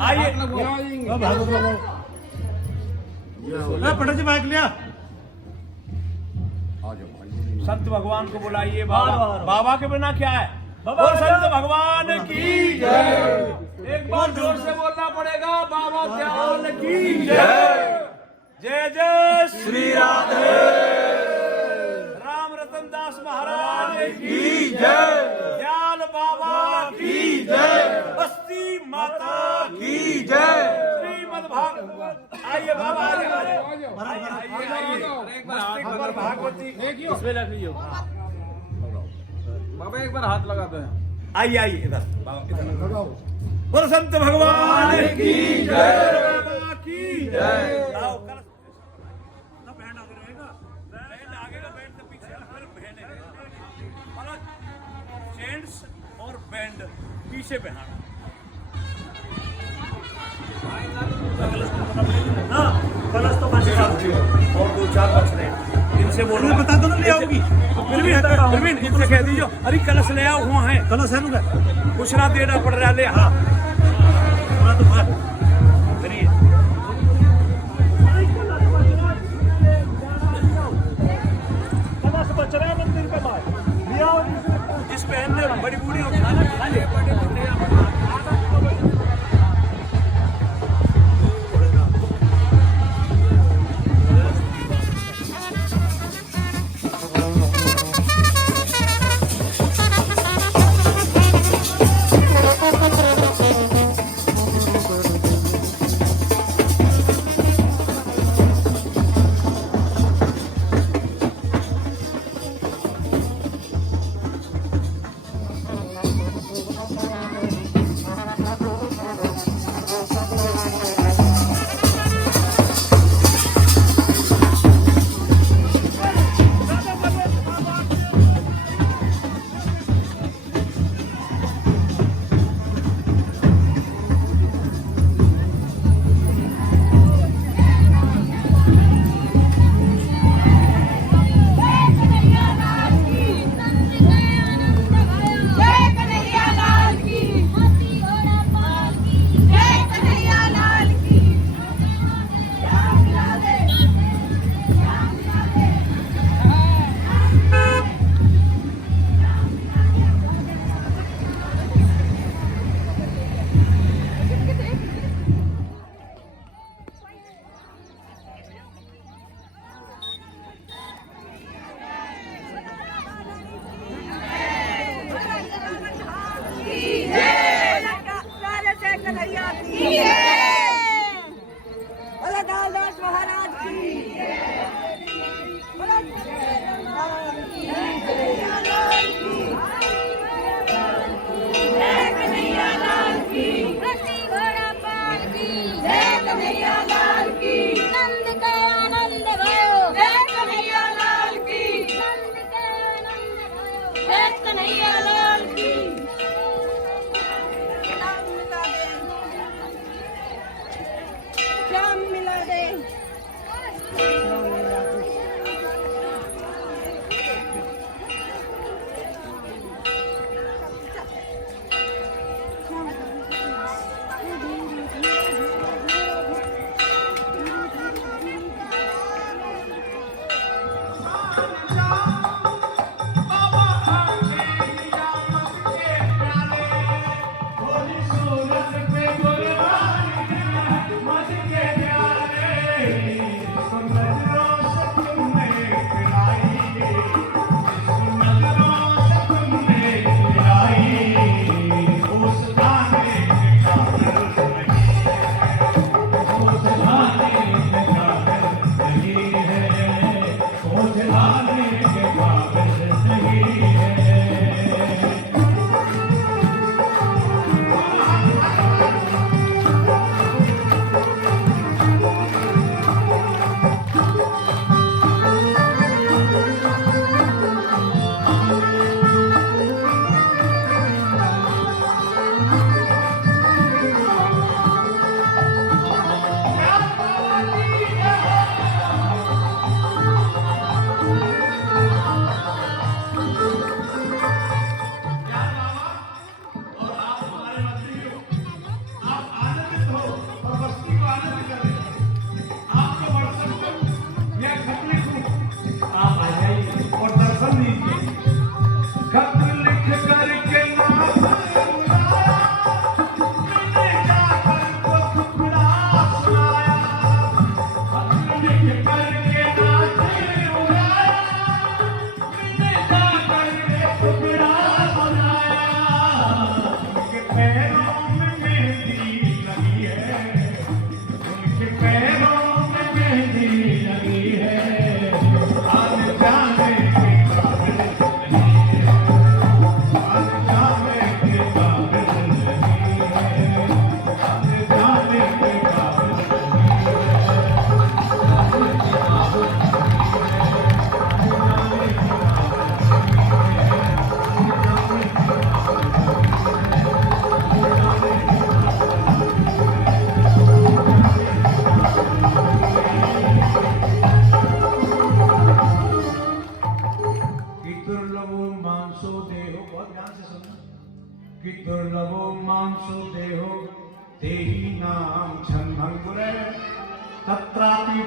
आइए पंडित जी माइक लिया। संत भगवान को बुलाइए। बाबा के बिना क्या है। बाबा संत भगवान की जय। एक बार जोर से बोलना पड़ेगा। बाबा ज्ञान की जय। जय जय श्री राधे। राम रतन दास महाराज की जय। ज्ञान बाबा की जय। बस्ती माता की जय। श्रीमद् भागवत। आइए बाबा आइए भागवती इसमें लग लीजिए। बाबा एक बार हाथ लगाते हैं। आइए आइए इधर बोलो संत भगवान की जय। बाबा की जय। बैंड आगे रहेगा। बैंड आगेगा। बैंड से पीछे फिर बैंड मतलब जेंट्स और बैंड पीछे बैठाना। हाँ कलश तो बच गया और 2-4 बच रहे हैं। इनसे बोलो बता दो ना ले आओगी। फिर भी इनसे कह दीजिए अरे कलश ले आओ हुआ है। कलश है ना कुछ ना देना पड़ रहा है। हाँ तो करिए। कलश बच रहा है मंदिर के बाहर ले आओ। जिस बहन ने बड़ी बूढ़ी हो खाना खा ले।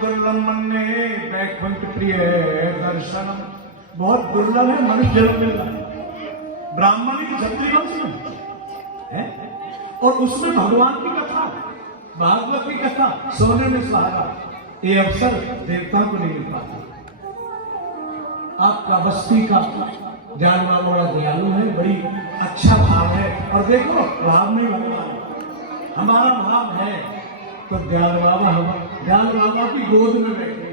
दुर्लभ मन्ने वैकुंठ प्रिय दर्शनम। बहुत दुर्लभ है, मनुष्य जन्म मिलना। ब्राह्मण की क्षत्रिय वंश में है और उसमें भगवान की कथा, भागवत की कथा सोने में सुहागा। ये अवसर देवताओं को नहीं मिल पाता। आपका बस्ती का जानवर बड़ा दयालु है, बड़ी अच्छा भाव है। और देखो भाव में भगवान हमारा भाव है तो दयाल बाबा की गोद में बैठे।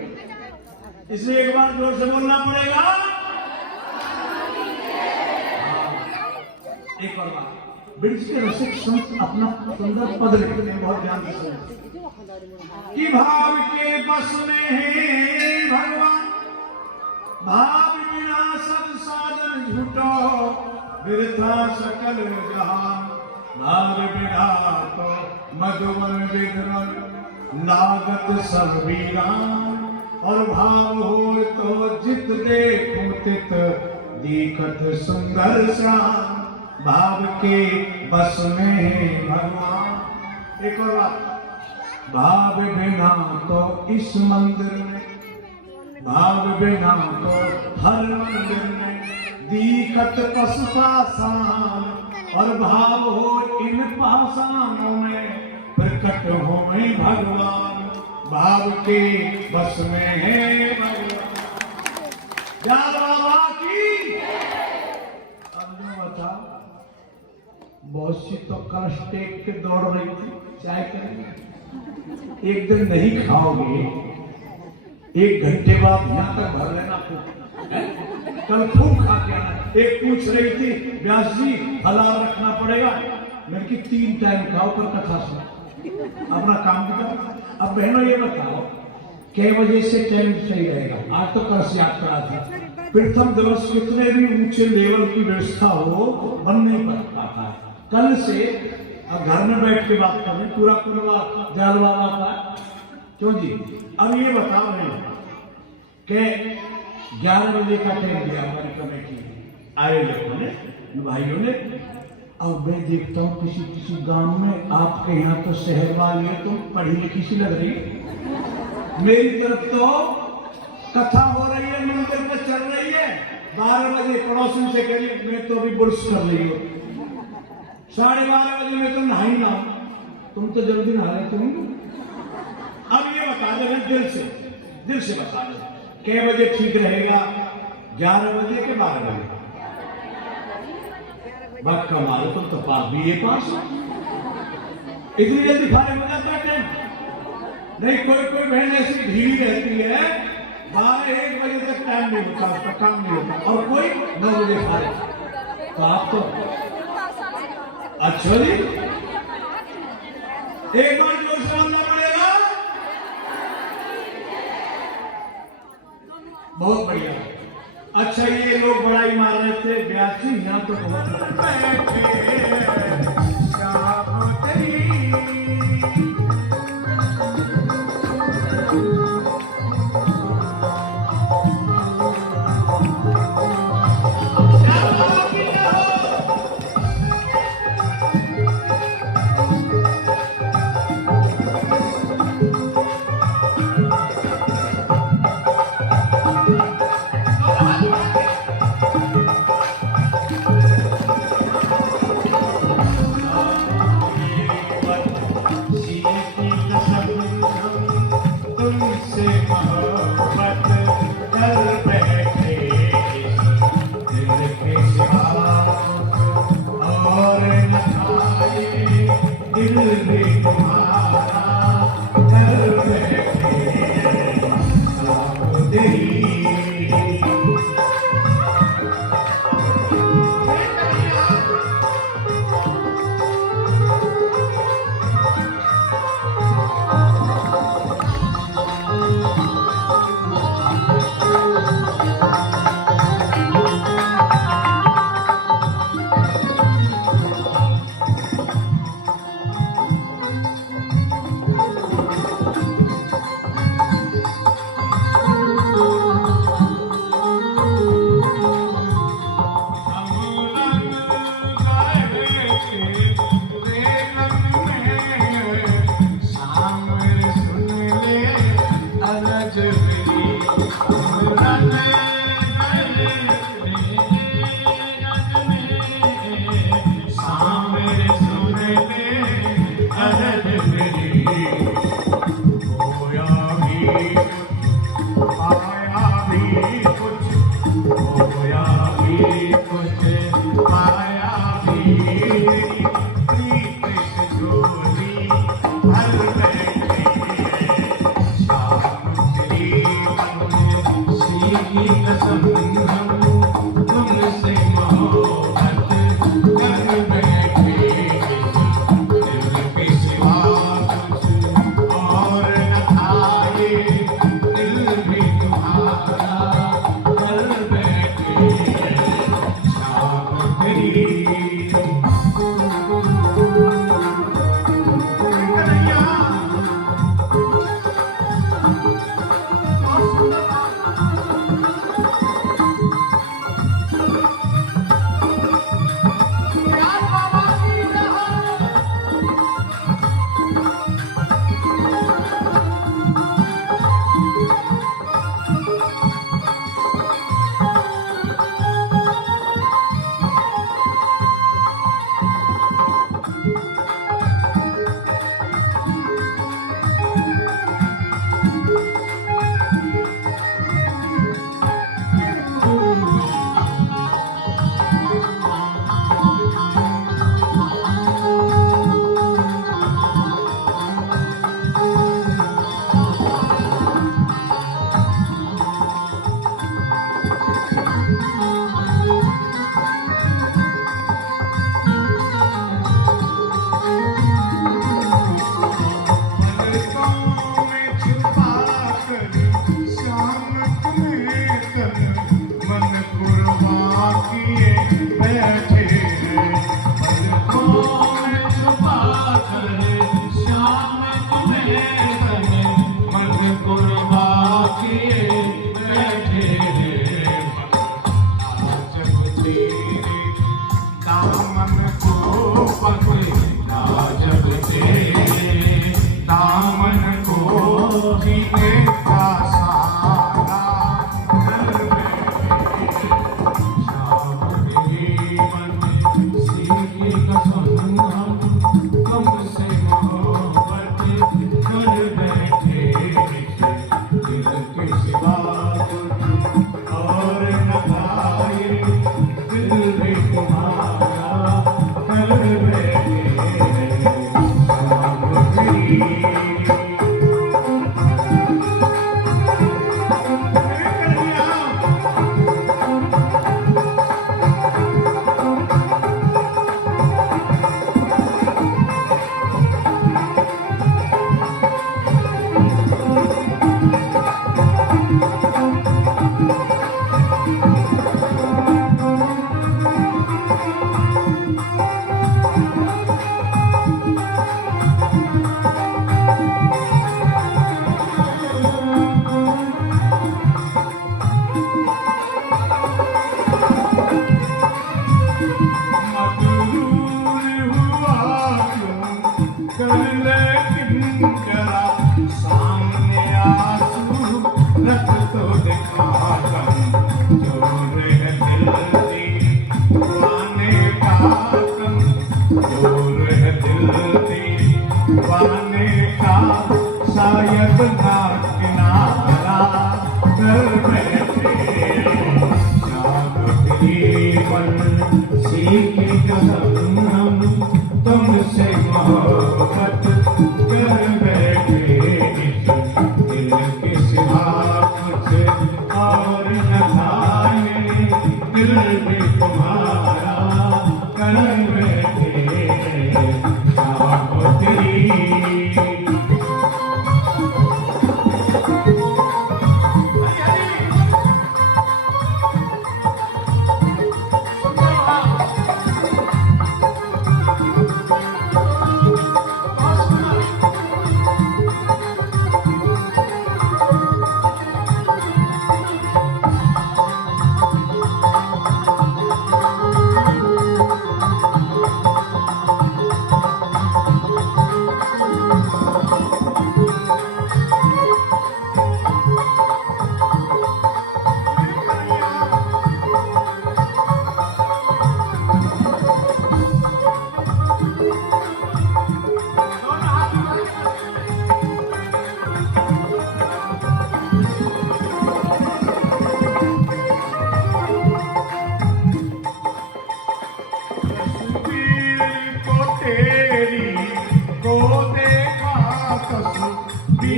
इसलिए एक बार जोर से बोलना पड़ेगा। एक और बात, ब्रिज के रसिक संत अपना सुंदर पद लिखते हैं, बहुत ध्यान से सुनो। कि भाव के बस में है भगवान, भाव बिना सब साधन झूठो, वृथा सकल जहान। भाव बिना तो मधुवन विघ्न लागत सब वीरान। और भाव हो तो जित देखूं तित दीखत सुंदर श्याम। भाव के बस में है भगवान। एक और बात, भाव बिना तो इस मंदिर में, भाव बिना तो हर मंदिर में दीखत पशु पाषाण। और भाव हो इन पाषाणों में प्रकट हो मैं भगवान। भाव के बस में है भगवान। जाल बाबा की। अब जो बताओ, बहुत सी तो कलश टेक के दौड़ रही थी, चाय करेंगे। एक दिन नहीं खाओगे, 1 घंटे बाद यहां तक भर लेना खूब, कल खूब खा के आना। एक पूछ रही थी, व्यास जी हलाल रखना पड़ेगा? मैंने कि 3 टाइम खाओ पर कथा सुनो, अपना काम भी करो। अब बहनों ये बताओ, कै बजे से टाइम सही रहेगा? आज तो कलश यात्रा थी, प्रथम दिवस कितने भी ऊंचे लेवल की व्यवस्था हो, बन नहीं पाता। कल से अब घर में बैठ के बात करें, पूरा कुलवा दयाल बाबा का। क्यों जी? अब ये बताओ कि 11 बजे का टाइम दिया हमारी कमेटी आए लोगों ने, भाइयों ने। अब मैं देखता हूँ किसी गांव में, आपके यहाँ तो शहर वाली है, तुम पढ़ी लिखी सी लग रही है। मेरी तरफ तो कथा हो रही है, मंदिर में चल रही है। 12 बजे पड़ोसी से कह रही, मैं तो अभी बुर्श कर रही हूँ। 12:30 बजे मैं तो नहा ही ना, तुम तो जल्दी नहा रहे तुम। अब ये बता दो दिल से बता दो, कै बजे ठीक रहेगा? 11 बजे के 12 बजे? बात कमाल, तुम तो पास भी ये पास इतनी जल्दी फारिग हो जाता है। नहीं, कोई बहन ऐसी ढीली रहती है, 12-1 बजे तक टाइम नहीं होता, उसका काम नहीं होता। और कोई 9 बजे फारिग। तो आप तो अच्छा जी, एक बार जोर से बोलना पड़ेगा। बहुत बढ़िया। अच्छा, ये लोग बड़ाई मार रहे थे, व्यास जी यहाँ तो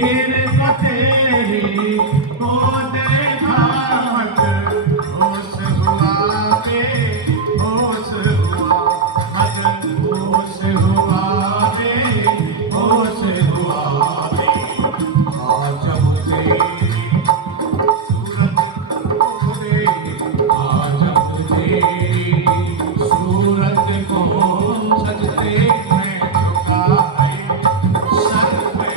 वीर फतेही को देखा मत होश हुआ बेहोश हुआ मत होश हुआ बेहोश हुआ जब तेरी सूरत को जब तेरी सूरत को सजते में झुकाए सर पे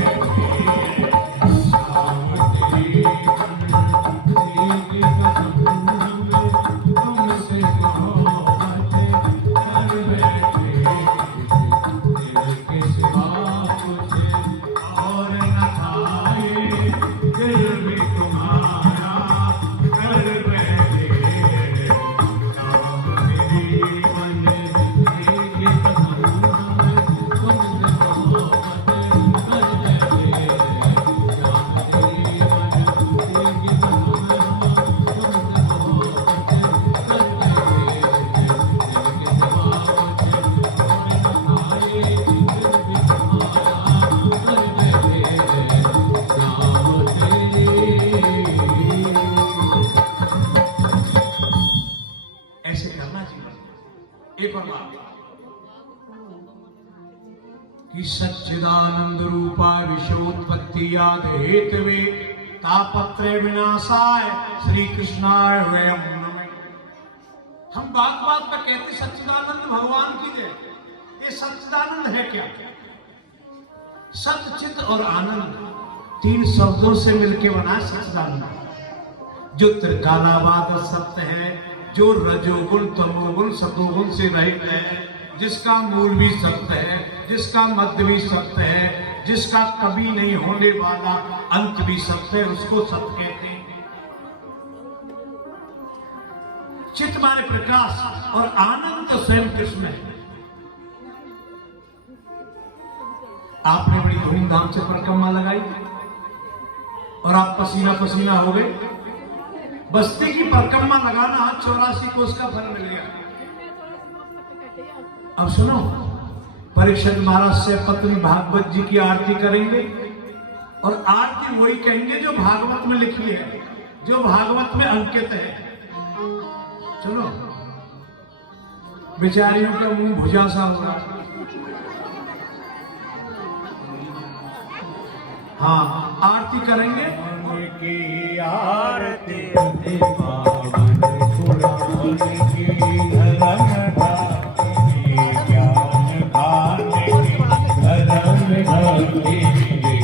शाम तेरी तेरी तुमसे मोहब्बत कर बैठे दिल के सिवा कुछ और न खाए दिल भी तुम्हारा कर बैठे शाम तेरी मन तेरी तुमसे मोहब्बत कर बैठे शाम तेरी मन तेरी ऐसे करना चाहिए। एक और बात कि सच्चिदानंद रूपा विश्वोत्पत्ति याद हेतवे तापत्रे विनाशाय श्री कृष्णाय वयम नमः। हम बात बात पर कहते सच्चिदानंद भगवान की जय। ये सच्चिदानंद है क्या? सत्य चित्त और आनंद तीन शब्दों से मिलके बना सच्चिदानंद, जो त्रिकालाबाद सत्य है, जो रजोगुण तमोगुण सतोगुण से रहित है, जिसका मूल भी सत्य है, जिसका मध्य भी सत्य है, जिसका कभी नहीं होने वाला अंत भी सत्य है, उसको सत्य कहते हैं। चित्त माने प्रकाश और आनंद तो स्वयं कृष्ण है। आपने बड़ी धूमधाम से परिक्रमा लगाई और आप पसीना पसीना हो गए। बस्ती की परिक्रमा लगाना 84 कोस का फल मिल गया। अब सुनो, परीक्षित महाराज से पत्नी भागवत जी की आरती करेंगे और आरती वही कहेंगे जो भागवत में लिखी है, जो भागवत में अंकित है। चलो, बेचारियों का मुंह भुजा सा हो रहा। हाँ, आरती करेंगे। की आरती पावन पुराण की धर्म ढाकी ज्ञान दान की धर्म ढाकी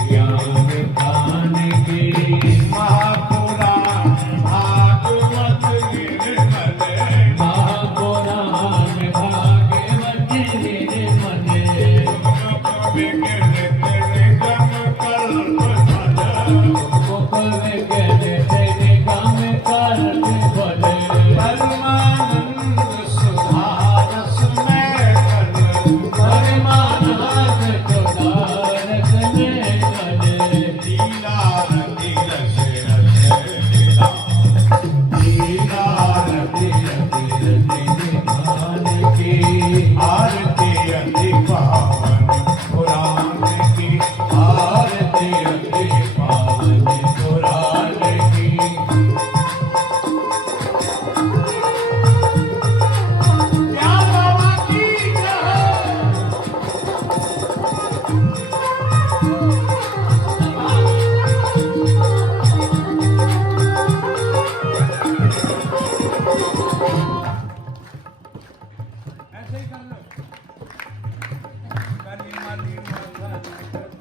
ज्ञान दान की महापुराण भागवत गिरमल महापुराण भागवत गिरमल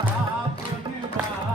ताप निवार